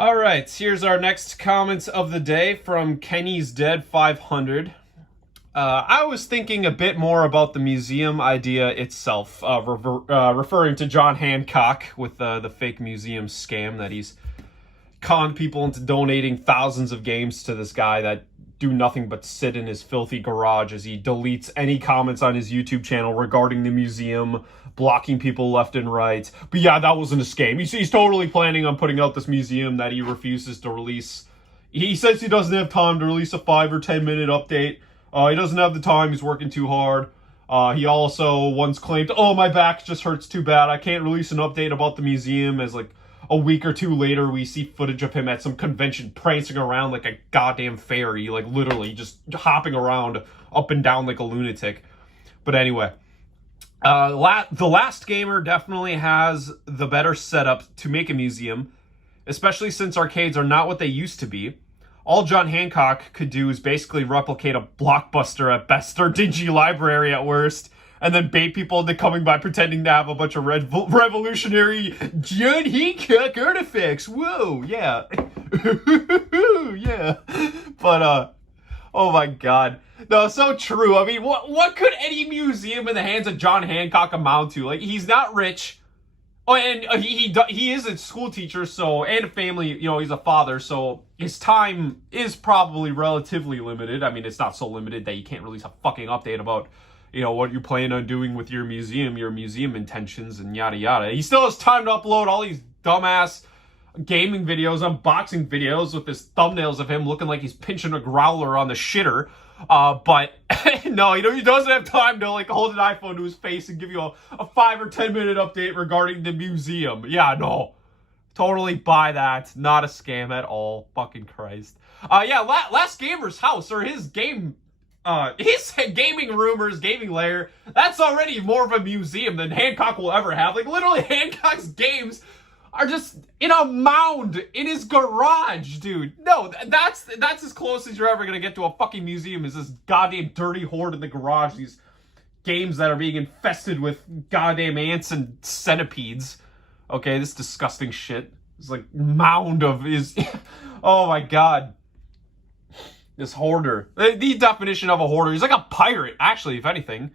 All right, here's our next comments of the day from Kenny's Dead 500. I was thinking a bit more about the museum idea itself, referring to John Hancock with the fake museum scam that he's conned people into donating thousands of games to this guy that do nothing but sit in his filthy garage as he deletes any comments on his YouTube channel regarding the museum, blocking people left and right. But yeah, that wasn't a scam. He's totally planning on putting out this museum that he refuses to release. He says he doesn't have time to release a 5 or 10 minute update. He doesn't have the time. He's working too hard. He also once claimed, "Oh, my back just hurts too bad. I can't release an update about the museum," as like a week or two later, we see footage of him at some convention prancing around like a goddamn fairy, like literally just hopping around up and down like a lunatic. But anyway, the Last Gamer definitely has the better setup to make a museum, especially since arcades are not what they used to be. All John Hancock could do is basically replicate a Blockbuster at best or dingy library at worst, and then bait people into coming by pretending to have a bunch of revolutionary John Hancock artifacts. Whoa, yeah. Yeah. But, oh my god. No, so true. I mean, what could any museum in the hands of John Hancock amount to? Like, he's not rich. Oh, and he is a school teacher, so, and a family, you know, he's a father, so his time is probably relatively limited. I mean, it's not so limited that you can't release a fucking update about, you know, what you plan on doing with your museum intentions, and yada yada. He still has time to upload all these dumbass gaming videos, unboxing videos with his thumbnails of him looking like he's pinching a growler on the shitter. But no, you know, he doesn't have time to like hold an iPhone to his face and give you a 5 or 10 minute update regarding the museum. Yeah, no, totally buy that. Not a scam at all. Fucking Christ. Yeah, Last Gamer's house, or his gaming room or his gaming lair, that's already more of a museum than Hancock will ever have. Like, literally, Hancock's games are just in a mound in his garage, dude. No, that's as close as you're ever gonna get to a fucking museum, is this goddamn dirty hoard in the garage. These games that are being infested with goddamn ants and centipedes. Okay, this disgusting shit. It's like mound of his... Oh my god. This hoarder. The definition of a hoarder. He's like a pirate, actually, if anything.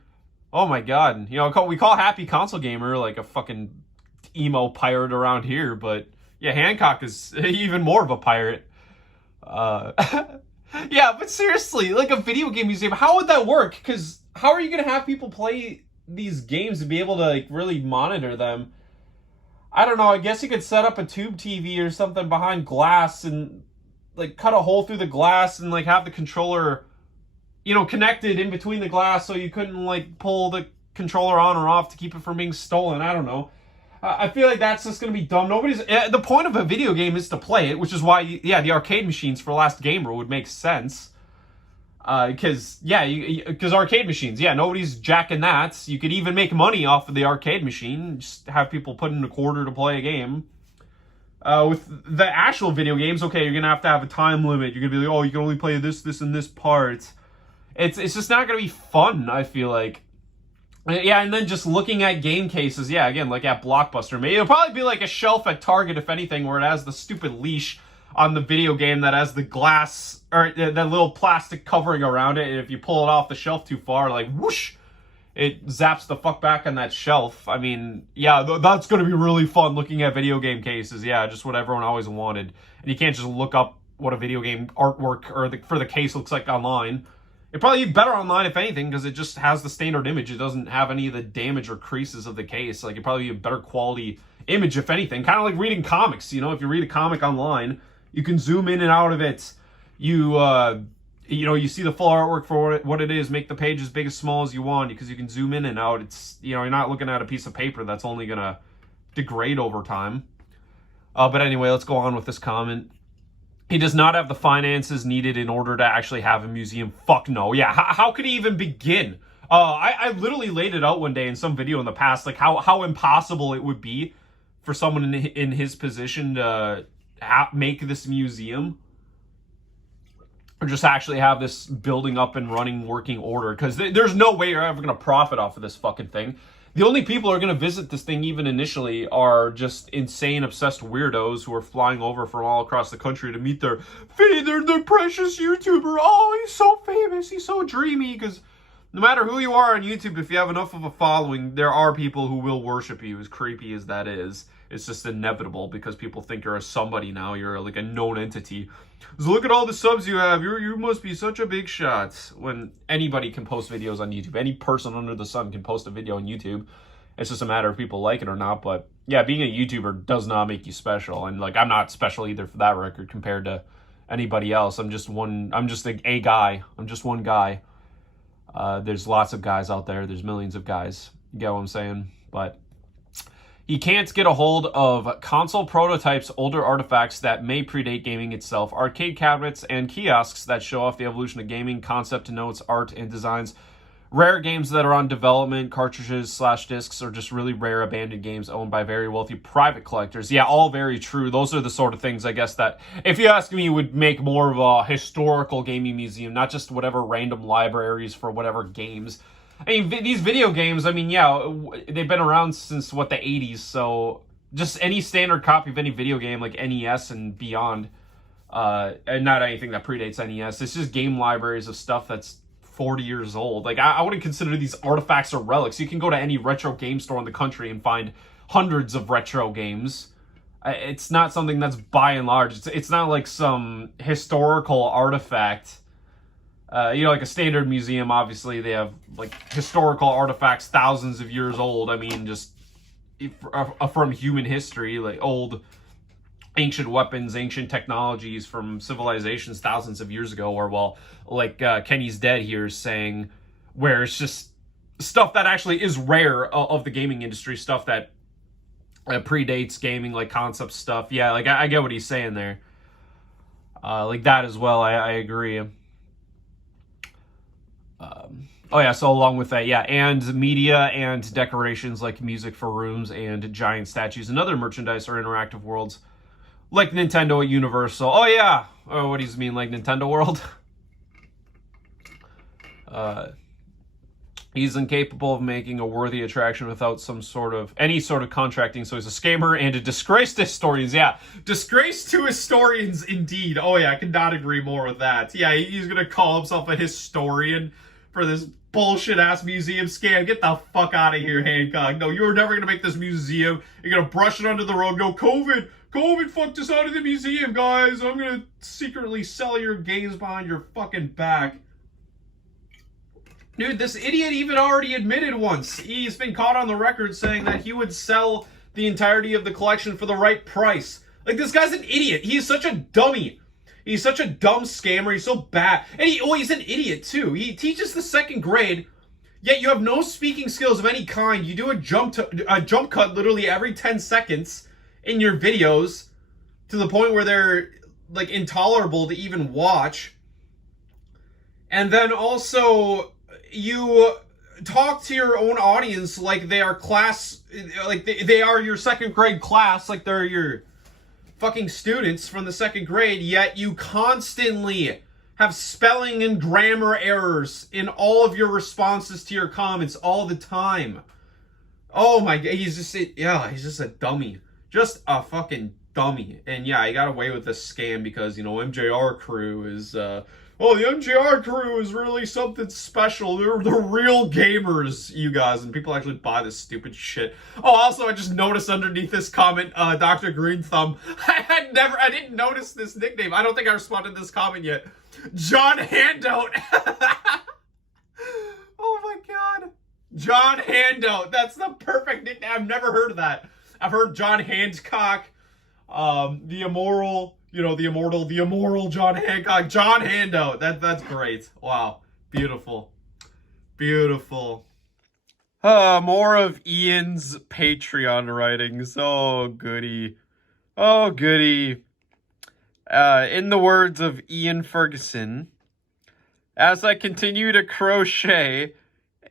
Oh my god. You know, we call Happy Console Gamer like a fucking emo pirate around here, but yeah, Hancock is even more of a pirate. Yeah, but seriously, like a video game museum, how would that work? Because how are you gonna have people play these games and be able to like really monitor them? I don't know. I guess you could set up a tube TV or something behind glass and like cut a hole through the glass and like have the controller, you know, connected in between the glass so you couldn't like pull the controller on or off to keep it from being stolen. I don't know. I feel like that's just going to be dumb. The point of a video game is to play it, which is why, yeah, the arcade machines for Last Gamer would make sense. Because arcade machines, yeah, nobody's jacking that. You could even make money off of the arcade machine. Just have people put in a quarter to play a game. With the actual video games, okay, you're going to have a time limit. You're going to be like, oh, you can only play this, and this part. It's just not going to be fun, I feel like. Yeah, and then just looking at game cases, yeah, again, like at Blockbuster. Maybe it'll probably be like a shelf at Target, if anything, where it has the stupid leash on the video game that has the glass, or that little plastic covering around it, and if you pull it off the shelf too far, like, whoosh, it zaps the fuck back on that shelf. I mean, yeah, that's going to be really fun looking at video game cases. Yeah, just what everyone always wanted. And you can't just look up what a video game artwork or for the case looks like online. It'd probably be better online, if anything, because it just has the standard image. It doesn't have any of the damage or creases of the case. Like, it'd probably be a better quality image, if anything. Kind of like reading comics, you know? If you read a comic online, you can zoom in and out of it. You see the full artwork for what it is. Make the page as big as small as you want, because you can zoom in and out. It's, you know, you're not looking at a piece of paper that's only going to degrade over time. But anyway, let's go on with this comment. He does not have the finances needed in order to actually have a museum. Fuck no. Yeah, how could he even begin? I literally laid it out one day in some video in the past, like how impossible it would be for someone in his position to make this museum. Or just actually have this building up and running working order. Because there's no way you're ever going to profit off of this fucking thing. The only people who are going to visit this thing even initially are just insane, obsessed weirdos who are flying over from all across the country to meet their precious YouTuber. Oh, he's so famous. He's so dreamy. Because no matter who you are on YouTube, if you have enough of a following, there are people who will worship you, as creepy as that is. It's just inevitable because people think you're a somebody now. You're like a known entity. So look at all the subs you have. You must be such a big shot. When anybody can post videos on YouTube. Any person under the sun can post a video on YouTube. It's just a matter of people like it or not. But yeah, being a YouTuber does not make you special. And like, I'm not special either for that record compared to anybody else. I'm just like a guy. I'm just one guy. There's lots of guys out there. There's millions of guys. You get what I'm saying? But he can't get a hold of console prototypes, older artifacts that may predate gaming itself, arcade cabinets, and kiosks that show off the evolution of gaming, concept notes, art, and designs, rare games that are on development, cartridges / discs, or just really rare abandoned games owned by very wealthy private collectors. Yeah, all very true. Those are the sort of things, I guess, that, if you ask me, would make more of a historical gaming museum, not just whatever random libraries for whatever games. I mean, these video games, I mean, yeah, they've been around since, what, the 80s, so just any standard copy of any video game, like NES and beyond, and not anything that predates NES, it's just game libraries of stuff that's 40 years old. Like, I wouldn't consider these artifacts or relics. You can go to any retro game store in the country and find hundreds of retro games. It's not something that's by and large, it's not like some historical artifact. Like a standard museum, obviously, they have, like, historical artifacts thousands of years old. I mean, just from human history, like, old ancient weapons, ancient technologies from civilizations thousands of years ago, or, well, like Kenny's Dead here is saying, where it's just stuff that actually is rare of the gaming industry, stuff that predates gaming, like concept stuff. Yeah, like, I get what he's saying there. Like that as well, I agree. Oh yeah, so along with that, yeah, and media and decorations like music for rooms and giant statues and other merchandise or interactive worlds like Nintendo at Universal. Oh yeah, what does he mean, like Nintendo World? He's incapable of making a worthy attraction without any sort of contracting, so he's a scammer and a disgrace to historians. Yeah, disgrace to historians indeed. Oh yeah, I could not agree more with that. Yeah, he's gonna call himself a historian for this bullshit-ass museum scam. Get the fuck out of here, Hancock. No, you're never gonna make this museum. You're gonna brush it under the rug. No, COVID fucked us out of the museum, guys. I'm gonna secretly sell your games behind your fucking back. Dude, this idiot even already admitted once. He's been caught on the record saying that he would sell the entirety of the collection for the right price. Like, this guy's an idiot. He's such a dummy. He's such a dumb scammer. He's so bad. And he's an idiot, too. He teaches the second grade, yet you have no speaking skills of any kind. You do a jump cut literally every 10 seconds in your videos to the point where they're, like, intolerable to even watch. And then also, you talk to your own audience like they are class, like they are your second grade class, like they're your fucking students from the second grade, yet you constantly have spelling and grammar errors in all of your responses to your comments all the time. Oh my god, he's just a dummy. Just a fucking dummy. And yeah, he got away with this scam because, MJR crew is, the MJR crew is really something special. They're the real gamers, you guys, and people actually buy this stupid shit. Oh, also, I just noticed underneath this comment, Dr. Green Thumb, I didn't notice this nickname. I don't think I responded to this comment yet. John Handout. Oh my god. John Handout. That's the perfect nickname. I've never heard of that. I've heard John Hancock, the immoral, the immoral John Hancock. John Handout. That's great. Wow. Beautiful. Beautiful. More of Ian's Patreon writings. Oh, goody. Oh, goody. In the words of Ian Ferguson, as I continue to crochet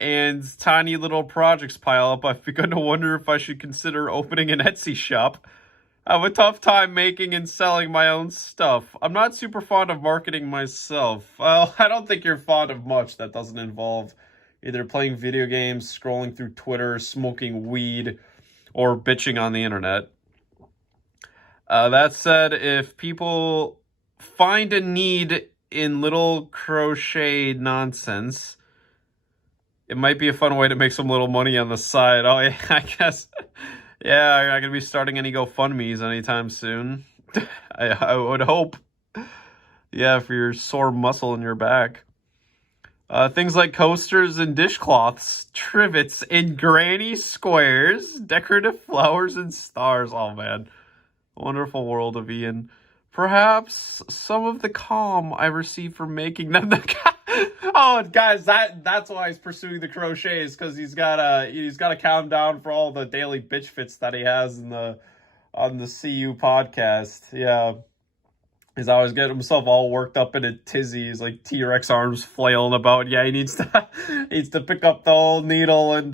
and tiny little projects pile up, I've begun to wonder if I should consider opening an Etsy shop. I have a tough time making and selling my own stuff. I'm not super fond of marketing myself. Well, I don't think you're fond of much that doesn't involve, either playing video games, scrolling through Twitter, smoking weed, or bitching on the internet. That said, if people find a need in little crochet nonsense, it might be a fun way to make some little money on the side. Oh, yeah, I guess. Yeah, I'm not going to be starting any GoFundMes anytime soon. I would hope. Yeah, for your sore muscle in your back. Things like coasters and dishcloths, trivets and granny squares, decorative flowers and stars. Oh, man. Wonderful world of Ian. Perhaps some of the calm I receive from making them. Oh, guys, that's why he's pursuing the crochets, because he's gotta calm down for all the daily bitch fits that he has on the CU podcast. Yeah, he's always getting himself all worked up in a tizzy. He's like T-Rex arms flailing about. Yeah, he needs to pick up the old needle and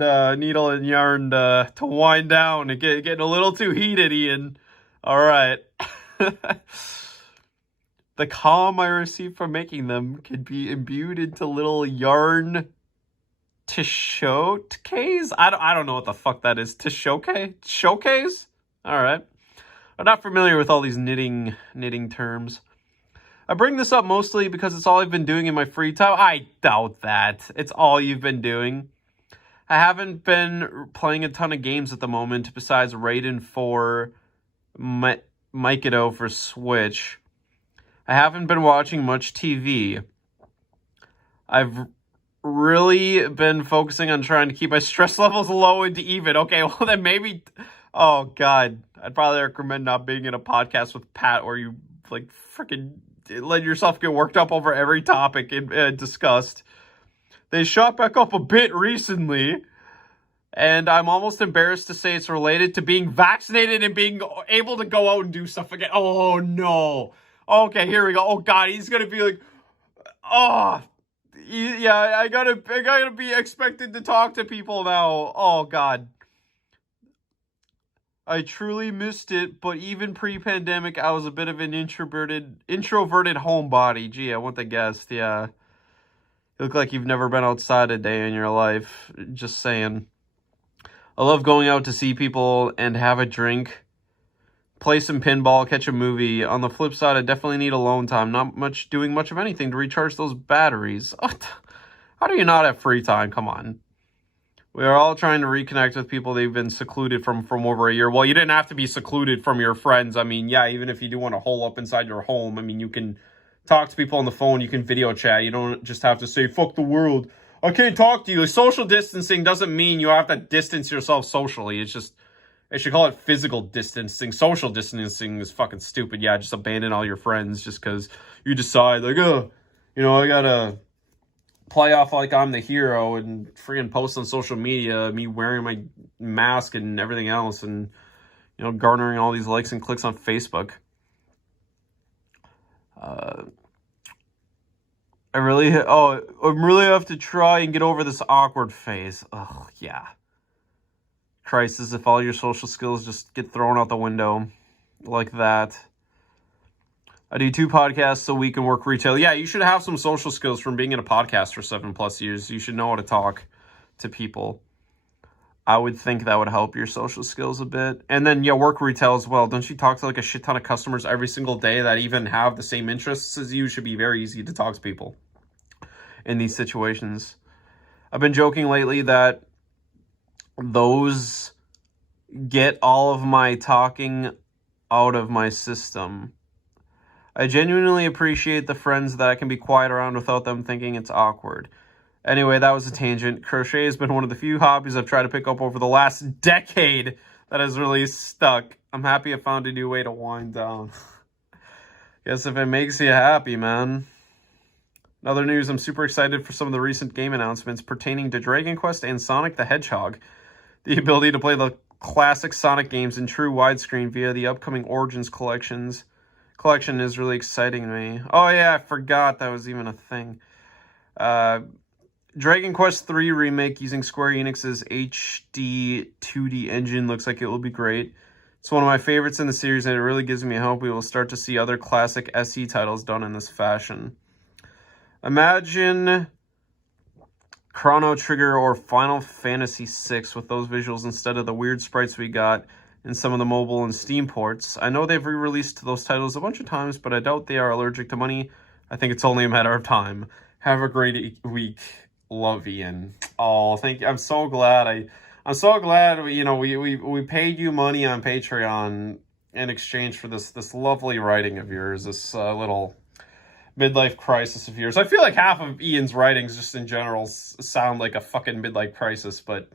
yarn to wind down and getting a little too heated, Ian. All right. The calm I receive from making them can be imbued into little yarn tishotes. I don't know what the fuck that is. Showcase? All right. I'm not familiar with all these knitting terms. I bring this up mostly because it's all I've been doing in my free time. I doubt that. It's all you've been doing. I haven't been playing a ton of games at the moment besides Raiden 4, Mikado for Switch. I haven't been watching much TV. I've really been focusing on trying to keep my stress levels low and even. Okay, well then maybe... Oh, God. I'd probably recommend not being in a podcast with Pat where you, like, freaking let yourself get worked up over every topic discussed. They shot back up a bit recently, and I'm almost embarrassed to say it's related to being vaccinated and being able to go out and do stuff again. Oh, no. Okay, here we go. Oh, God, he's going to be like, oh, yeah, I gotta be expected to talk to people now. Oh, God. I truly missed it, but even pre-pandemic, I was a bit of an introverted homebody. Gee, I want the guest, yeah. You look like you've never been outside a day in your life. Just saying. I love going out to see people and have a drink, play some pinball, catch a movie. On the flip side, I definitely need alone time. Not doing much of anything to recharge those batteries. How do you not have free time? Come on. We are all trying to reconnect with people they've been secluded from over a year. Well, you didn't have to be secluded from your friends. I mean, yeah, even if you do want to hole up inside your home, I mean, you can talk to people on the phone. You can video chat. You don't just have to say, fuck the world. I can't talk to you. Social distancing doesn't mean you have to distance yourself socially. It's just, they should call it physical distancing. Social distancing is fucking stupid. Yeah, just abandon all your friends just because you decide, like, oh, you know, I gotta play off like I'm the hero and freaking post on social media, me wearing my mask and everything else, and, you know, garnering all these likes and clicks on Facebook. I'm really have to try and get over this awkward phase. Oh, yeah. Christ, as if all your social skills just get thrown out the window like that. I do 2 podcasts a week and work retail. Yeah, you should have some social skills from being in a podcast for 7+ years. You should know how to talk to people. I would think that would help your social skills a bit. And then, yeah, work retail as well. Don't you talk to like a shit ton of customers every single day that even have the same interests as you? It should be very easy to talk to people in these situations. I've been joking lately that those get all of my talking out of my system. I genuinely appreciate the friends that I can be quiet around without them thinking it's awkward. Anyway, that was a tangent. Crochet has been one of the few hobbies I've tried to pick up over the last decade that has really stuck. I'm happy I found a new way to wind down. Guess if it makes you happy, man. In other news, I'm super excited for some of the recent game announcements pertaining to Dragon Quest and Sonic the Hedgehog. The ability to play the classic Sonic games in true widescreen via the upcoming Origins collection is really exciting to me. Oh yeah, I forgot that was even a thing. Dragon Quest III Remake using Square Enix's HD 2D engine looks like it will be great. It's one of my favorites in the series, and it really gives me hope we will start to see other classic SE titles done in this fashion. Imagine Chrono Trigger or Final Fantasy VI with those visuals instead of the weird sprites we got in some of the mobile and Steam ports. I know they've re-released those titles a bunch of times, but I doubt they are allergic to money. I think it's only a matter of time. Have a great week. Love, Ian. Oh, thank you. I'm so glad. I'm so glad we paid you money on Patreon in exchange for this lovely writing of yours, this little midlife crisis of yours. I feel like half of Ian's writings just in general sound like a fucking midlife crisis, but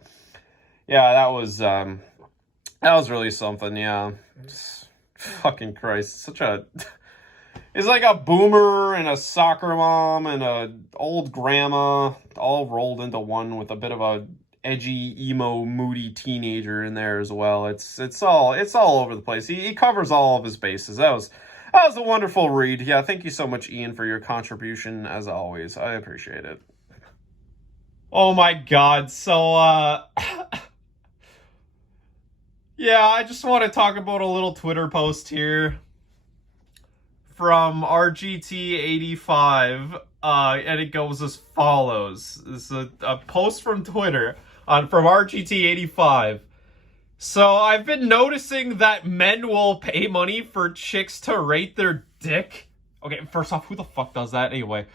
yeah, that was really something. Yeah, just, fucking Christ, such a it's like a boomer and a soccer mom and a old grandma all rolled into one with a bit of a edgy, emo, moody teenager in there as well. It's all over the place. He covers all of his bases. That was a wonderful read. Yeah, thank you so much, Ian, for your contribution as always. I appreciate it. Oh my God. So yeah, I just want to talk about a little Twitter post here from RGT85, and it goes as follows. This is a post from Twitter from RGT85. So I've been noticing that men will pay money for chicks to rate their dick. Okay, first off, who the fuck does that anyway?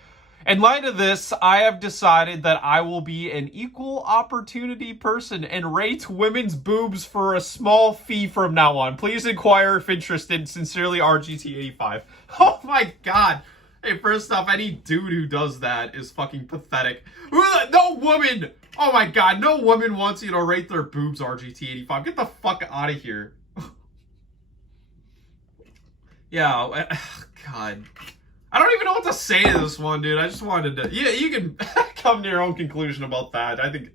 In light of this, I have decided that I will be an equal opportunity person and rate women's boobs for a small fee from now on. Please inquire if interested. Sincerely, RGT85. Oh my God. Hey, first off, any dude who does that is fucking pathetic. No woman! Oh my God, no woman wants you to rate their boobs, RGT85. Get the fuck out of here. Yeah, God. I don't even know what to say to this one, dude. I just wanted to... Yeah, you can come to your own conclusion about that. I think...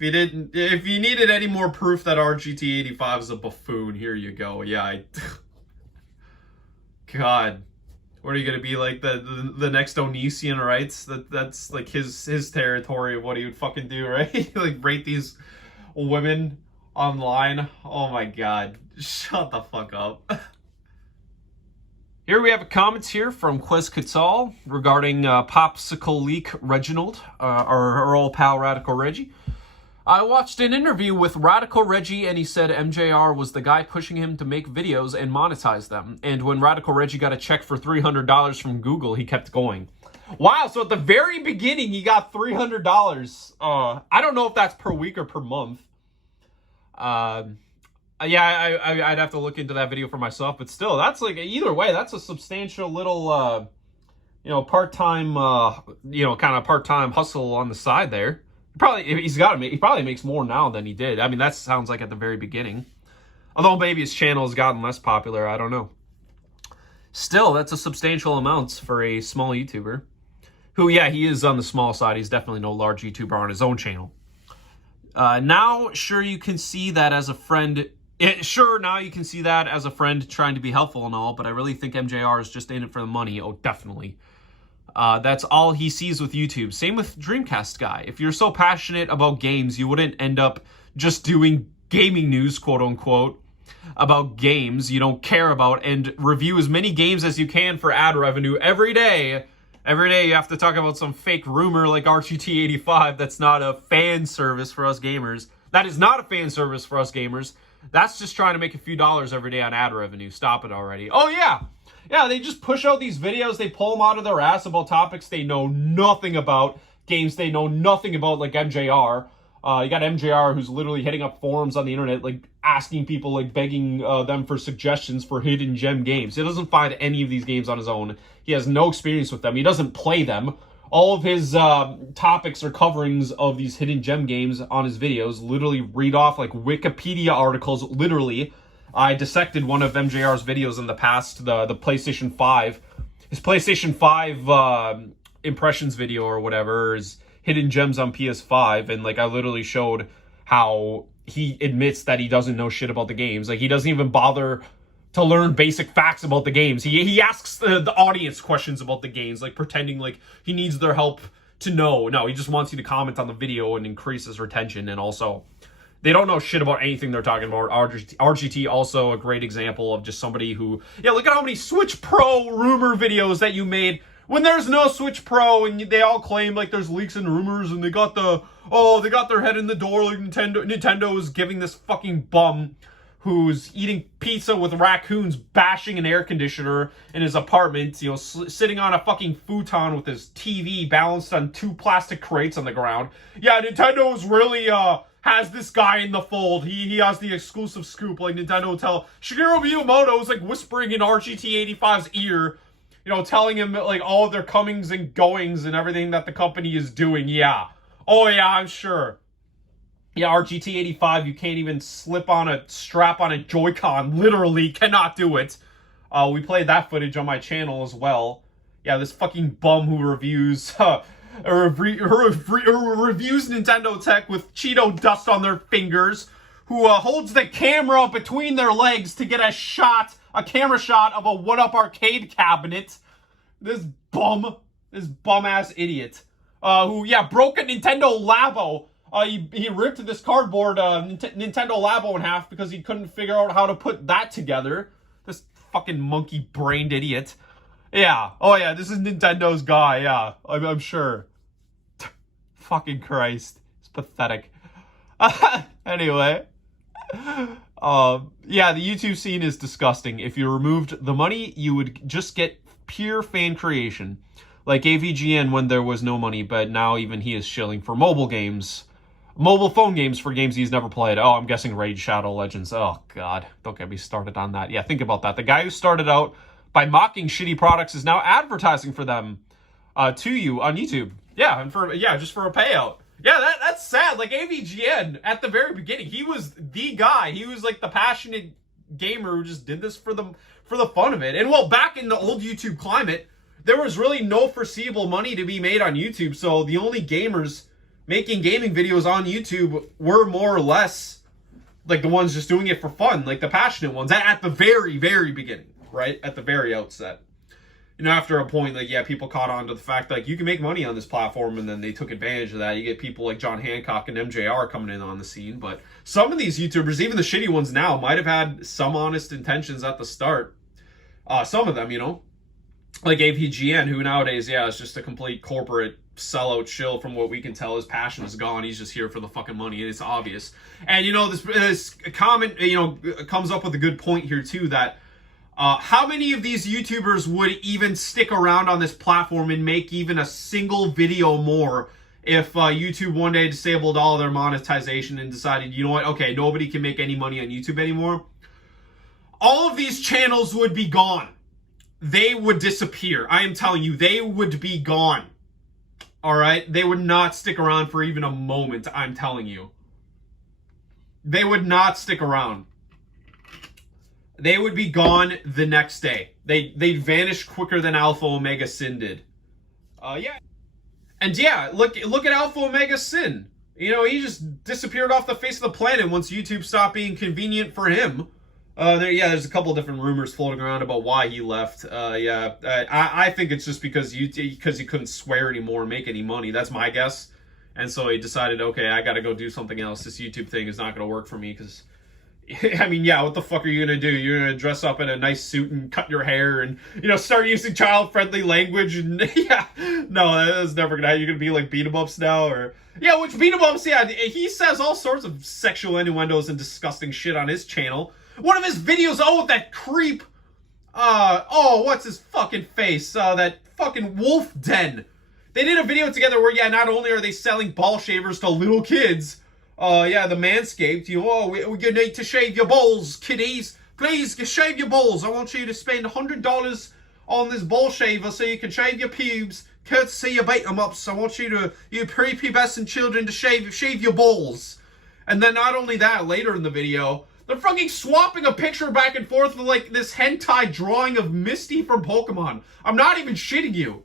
if you needed any more proof that RGT85 is a buffoon, here you go. Yeah, God. What are you gonna be like, the next Onision, right? That's like his territory of what he would fucking do, right? Like rate these women online. Oh my God, shut the fuck up. Here we have a comment here from Quezquetzal regarding Popsicle Leak Reginald, our old pal Radical Reggie. I watched an interview with Radical Reggie and he said MJR was the guy pushing him to make videos and monetize them. And when Radical Reggie got a check for $300 from Google, he kept going. Wow, so at the very beginning, he got $300. I don't know if that's per week or per month. Yeah, I'd have to look into that video for myself, but still, that's like, either way, that's a substantial little, part-time, kind of part-time hustle on the side there. He probably makes more now than he did. I mean, that sounds like at the very beginning. Although maybe his channel has gotten less popular, I don't know. Still, that's a substantial amount for a small YouTuber. Who, yeah, he is on the small side. He's definitely no large YouTuber on his own channel. Now, sure, you can see that as a friend. Now you can see that as a friend trying to be helpful and all, but I really think MJR is just in it for the money. Oh, definitely. That's all he sees with YouTube. Same with Dreamcast Guy. If you're so passionate about games, you wouldn't end up just doing gaming news, quote unquote, about games you don't care about and review as many games as you can for ad revenue every day. Every day you have to talk about some fake rumor like RGT85 that's not a fan service for us gamers. That is not a fan service for us gamers. That's just trying to make a few dollars every day on ad revenue. Stop it already. Oh, yeah. Yeah, they just push out these videos. They pull them out of their ass about topics they know nothing about. Games they know nothing about, like MJR. You got MJR who's literally hitting up forums on the internet, like asking people, like begging them for suggestions for hidden gem games. He doesn't find any of these games on his own. He has no experience with them. He doesn't play them. All of his topics or coverings of these hidden gem games on his videos literally read off like Wikipedia articles, literally. I dissected one of MJR's videos in the past, the PlayStation 5. His PlayStation 5 impressions video or whatever is hidden gems on PS5, and like I literally showed how he admits that he doesn't know shit about the games. Like he doesn't even bother to learn basic facts about the games. He asks the audience questions about the games, like pretending like he needs their help to know. No, he just wants you to comment on the video and increase his retention. And also, they don't know shit about anything they're talking about. RGT also a great example of just somebody who, yeah, look at how many Switch Pro rumor videos that you made When there's no Switch Pro and they all claim like there's leaks and rumors and they got their head in the door like Nintendo is giving this fucking bum who's eating pizza with raccoons bashing an air conditioner in his apartment, you know, sitting on a fucking futon with his TV balanced on 2 plastic crates on the ground. Yeah, Nintendo's really has this guy in the fold. He has the exclusive scoop, like Nintendo will tell. Shigeru Miyamoto is like whispering in RGT85's ear, you know, telling him like all of their comings and goings and everything that the company is doing. Yeah. Oh yeah, I'm sure. Yeah, RGT85, you can't even slip on a strap on a Joy-Con. Literally cannot do it. We played that footage on my channel as well. Yeah, this fucking bum who reviews reviews Nintendo tech with Cheeto dust on their fingers, who holds the camera between their legs to get a camera shot of a 1-Up arcade cabinet. This bum-ass idiot. Who broke a Nintendo Labo. He ripped this cardboard Nintendo Labo in half because he couldn't figure out how to put that together. This fucking monkey-brained idiot. Yeah. Oh, yeah, this is Nintendo's guy, yeah. I'm sure. Fucking Christ. It's pathetic. Anyway. Yeah, the YouTube scene is disgusting. If you removed the money, you would just get pure fan creation. Like AVGN when there was no money, but now even he is shilling for mobile phone games for games he's never played. Oh, I'm guessing Raid Shadow Legends. Oh, God. Don't get me started on that. Yeah, think about that. The guy who started out by mocking shitty products is now advertising for them to you on YouTube. Yeah, and just for a payout. Yeah, that's sad. Like AVGN, at the very beginning, he was the guy. He was like the passionate gamer who just did this for the fun of it. And well, back in the old YouTube climate, there was really no foreseeable money to be made on YouTube, so the only gamers making gaming videos on YouTube were more or less like the ones just doing it for fun, like the passionate ones at the very, very beginning, right? At the very outset. You know, after a point, like, yeah, people caught on to the fact that like, you can make money on this platform, and then they took advantage of that. You get people like John Hancock and MJR coming in on the scene, but some of these YouTubers, even the shitty ones now, might have had some honest intentions at the start. Some of them, you know, like AVGN, who nowadays, yeah, is just a complete corporate sellout shill. From what we can tell, his passion is gone. He's just here for the fucking money, and it's obvious. And you know, this comment, you know, comes up with a good point here too, that how many of these YouTubers would even stick around on this platform and make even a single video more if YouTube one day disabled all of their monetization and decided, you know what, okay, nobody can make any money on YouTube anymore? All of these channels would be gone. They would disappear. I am telling you, they would be gone. All right? They would not stick around for even a moment, I'm telling you. They would not stick around. They would be gone the next day. They'd vanish quicker than Alpha Omega Sin did. Yeah. And yeah, look at Alpha Omega Sin. You know, he just disappeared off the face of the planet once YouTube stopped being convenient for him. There's a couple different rumors floating around about why he left. I think it's just because he couldn't swear anymore and make any money. That's my guess. And so he decided, okay, I got to go do something else. This YouTube thing is not going to work for me because, I mean, yeah, what the fuck are you going to do? You're going to dress up in a nice suit and cut your hair and, you know, start using child-friendly language and, yeah. No, that's never going to happen. You're going to be like beat-em-ups now or... Yeah, which beat-em-ups, yeah, he says all sorts of sexual innuendos and disgusting shit on his channel. One of his videos, that creep, what's his fucking face, that fucking Wolf Den. They did a video together where, yeah, not only are they selling ball shavers to little kids, the Manscaped, you know, you need to shave your balls, kiddies. Please, shave your balls. I want you to spend $100 on this ball shaver so you can shave your pubes. Courtesy your beat-em-ups. I want you prepubescent children to shave your balls. And then not only that, later in the video, they're fucking swapping a picture back and forth with, like, this hentai drawing of Misty from Pokemon. I'm not even shitting you.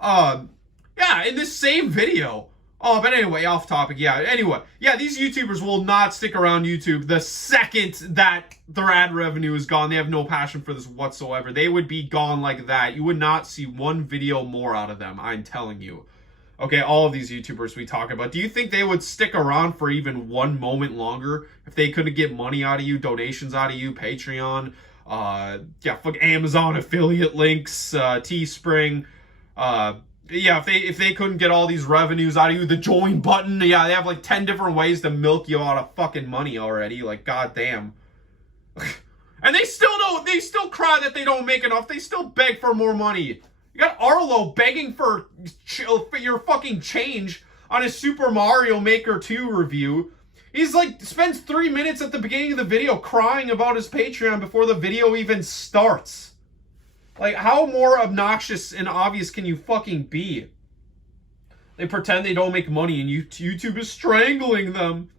Yeah, in this same video. Oh, but anyway, off topic, yeah. Anyway, yeah, these YouTubers will not stick around YouTube the second that their ad revenue is gone. They have no passion for this whatsoever. They would be gone like that. You would not see one video more out of them, I'm telling you. Okay, all of these YouTubers we talk about, do you think they would stick around for even one moment longer if they couldn't get money out of you, donations out of you, Patreon, fuck Amazon affiliate links, Teespring, Yeah, if they couldn't get all these revenues out of you, the join button, yeah, they have like 10 different ways to milk you out of fucking money already. Like, goddamn. And they still cry that they don't make enough. They still beg for more money. You got Arlo begging for your fucking change on his Super Mario Maker 2 review. He's like, spends 3 minutes at the beginning of the video crying about his Patreon before the video even starts. Like, how more obnoxious and obvious can you fucking be? They pretend they don't make money and YouTube is strangling them.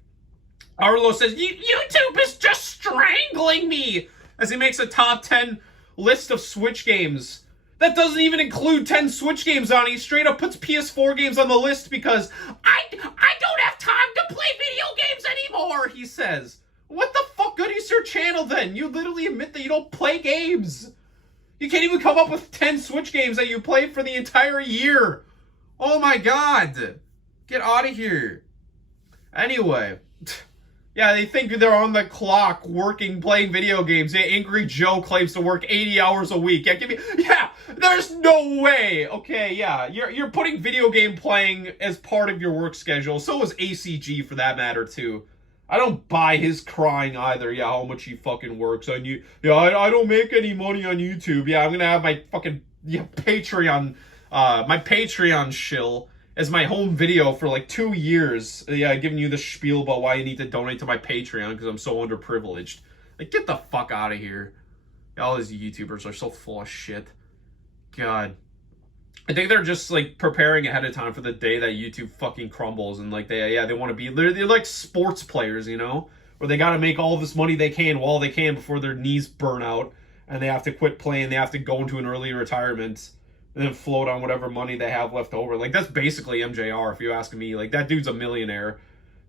Arlo says, YouTube is just strangling me! As he makes a top 10 list of Switch games. That doesn't even include 10 Switch games on it. He straight up puts PS4 games on the list because I don't have time to play video games anymore, he says. What the fuck good is your channel then? You literally admit that you don't play games. You can't even come up with 10 Switch games that you played for the entire year. Oh my god. Get out of here. Anyway. Yeah, they think they're on the clock working, playing video games. Yeah, Angry Joe claims to work 80 hours a week. Yeah, there's no way. Okay, yeah, you're putting video game playing as part of your work schedule. So is ACG for that matter too. I don't buy his crying either. Yeah, how much he fucking works on you. Yeah, I don't make any money on YouTube. Yeah, I'm gonna have my fucking Patreon, my Patreon shill as my home video for like 2 years. Yeah, giving you the spiel about why you need to donate to my Patreon because I'm so underprivileged. Like, get the fuck out of here. All these YouTubers are so full of shit. God. I think they're just like preparing ahead of time for the day that YouTube fucking crumbles and like they want to be, they're like sports players, you know, where they got to make all this money they can while they can before their knees burn out and they have to quit playing. They have to go into an early retirement and then float on whatever money they have left over. Like, that's basically MJR, if you ask me. Like, that dude's a millionaire.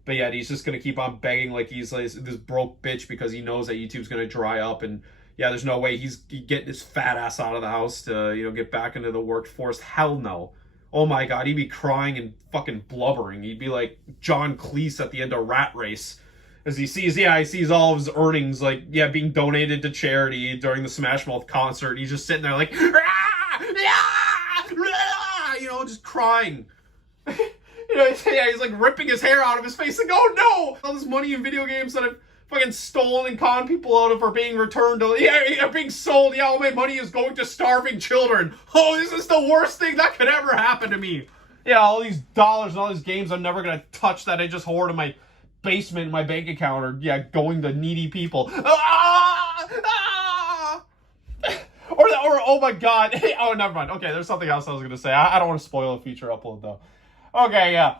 But yeah, he's just going to keep on begging like he's like this broke bitch because he knows that YouTube's going to dry up. And yeah, there's no way he's getting his fat ass out of the house to, you know, get back into the workforce. Hell no. Oh my god, he'd be crying and fucking blubbering. He'd be like John Cleese at the end of Rat Race. As he sees all of his earnings, like, yeah, being donated to charity during the Smash Mouth concert. He's just sitting there like, you know, just crying. You know, yeah, he's like ripping his hair out of his face like, oh no! All this money in video games that I've fucking stolen and conned people out of are being returned to, yeah, being sold. Yeah, all my money is going to starving children. Oh, this is the worst thing that could ever happen to me. Yeah, all these dollars and all these games I'm never gonna touch that I just hoard in my basement in my bank account are, yeah, going to needy people. Or oh my god. Oh, never mind. Okay, there's something else I was going to say. I don't want to spoil a future upload, though. Okay, yeah.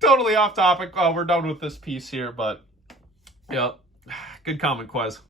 Totally off topic. We're done with this piece here, but yeah. Good comment, Quez.